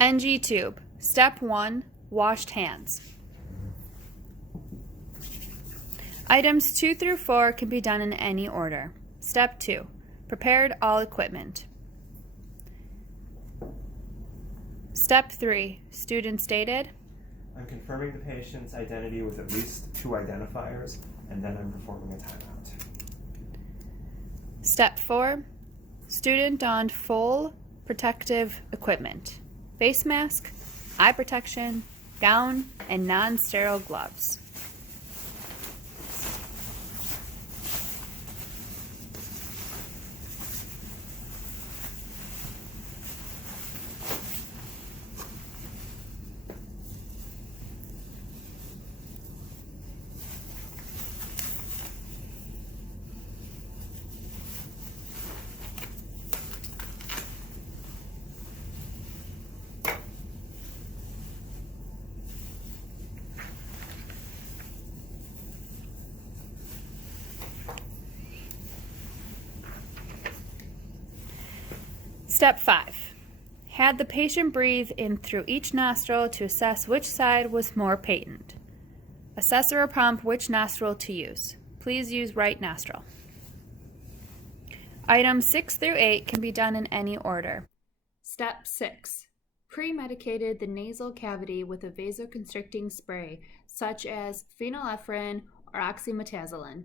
NG tube. Step 1, washed hands. Items 2 through 4 can be done in any order. Step 2, prepared all equipment. Step 3, student stated. I'm confirming the patient's identity with at least 2 identifiers, and then I'm performing a timeout. Step 4, student donned full protective equipment. Face mask, eye protection, gown, and non-sterile gloves. Step 5. Had the patient breathe in through each nostril to assess which side was more patent. Assessor will prompt which nostril to use. Please use right nostril. Items 6 through 8 can be done in any order. Step 6. Pre-medicated the nasal cavity with a vasoconstricting spray, such as phenylephrine or oxymetazoline.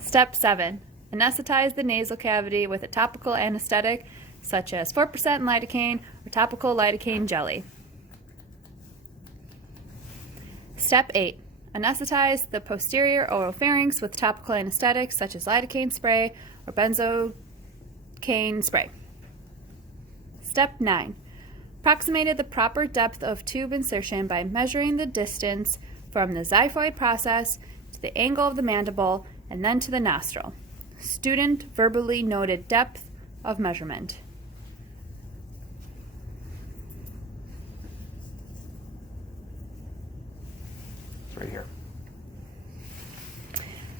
Step 7. Anesthetize the nasal cavity with a topical anesthetic, such as 4% lidocaine or topical lidocaine jelly. Step 8. Anesthetize the posterior oropharynx with topical anesthetics, such as lidocaine spray or benzocaine spray. Step 9. Approximated the proper depth of tube insertion by measuring the distance from the xiphoid process to the angle of the mandible and then to the nostril. Student verbally noted depth of measurement. It's right here.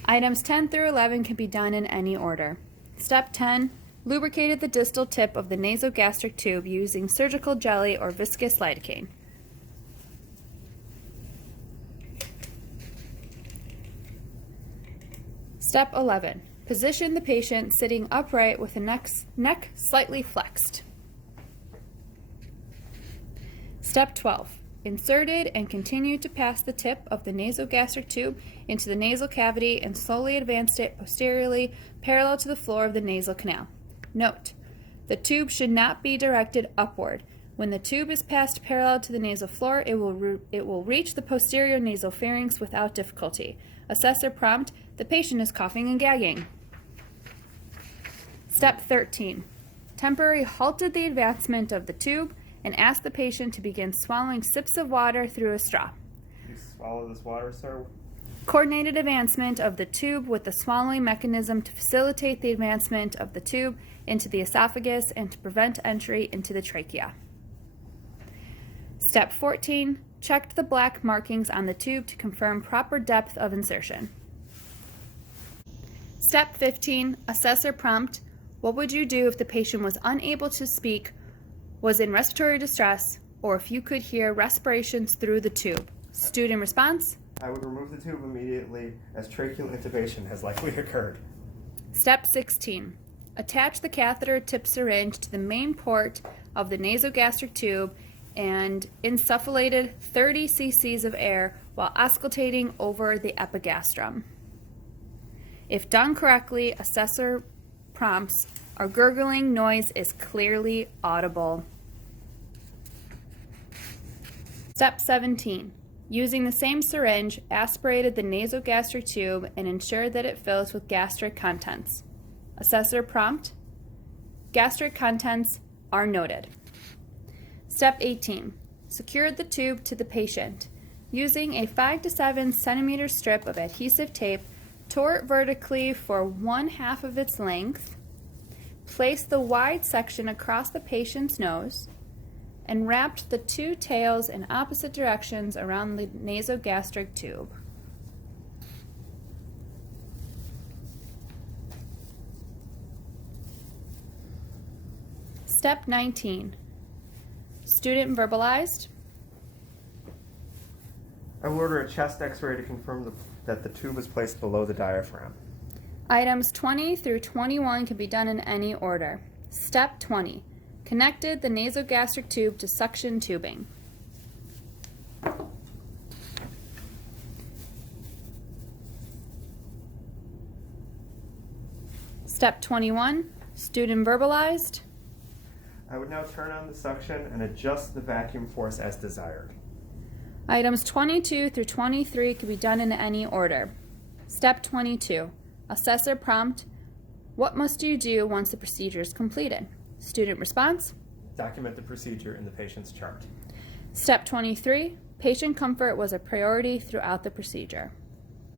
Items 10 through 11 can be done in any order. Step 10. Lubricated the distal tip of the nasogastric tube using surgical jelly or viscous lidocaine. Step 11. Position the patient sitting upright with the neck slightly flexed. Step 12. Inserted and continued to pass the tip of the nasogastric tube into the nasal cavity and slowly advanced it posteriorly parallel to the floor of the nasal canal. Note: the tube should not be directed upward. When the tube is passed parallel to the nasal floor, it will reach the posterior nasal pharynx without difficulty. Assessor prompt: the patient is coughing and gagging. Step 13. Temporarily halted the advancement of the tube and asked the patient to begin swallowing sips of water through a straw. You swallow this water, sir? Coordinated advancement of the tube with the swallowing mechanism to facilitate the advancement of the tube into the esophagus and to prevent entry into the trachea. Step 14. Checked the black markings on the tube to confirm proper depth of insertion. Step 15. Assessor prompt: what would you do if the patient was unable to speak, was in respiratory distress, or if you could hear respirations through the tube? Student response: I would remove the tube immediately, as tracheal intubation has likely occurred. Step 16. Attach the catheter tip syringe to the main port of the nasogastric tube and insufflated 30 cc's of air while auscultating over the epigastrum. If done correctly, assessor prompts: our gurgling noise is clearly audible. Step 17. Using the same syringe, aspirated the nasogastric tube and ensured that it fills with gastric contents. Assessor prompt: gastric contents are noted. Step 18. Secured the tube to the patient. Using a 5 to 7 centimeter strip of adhesive tape, tore it vertically for 1/2 of its length, placed the wide section across the patient's nose, and wrapped the 2 tails in opposite directions around the nasogastric tube. Step 19. Student verbalized. I will order a chest x-ray to confirm that the tube is placed below the diaphragm. Items 20 through 21 can be done in any order. Step 20. Connected the nasogastric tube to suction tubing. Step 21. Student verbalized. I would now turn on the suction and adjust the vacuum force as desired. Items 22 through 23 can be done in any order. Step 22. Assessor prompt. What must you do once the procedure is completed? Student response. Document the procedure in the patient's chart. Step 23. Patient comfort was a priority throughout the procedure.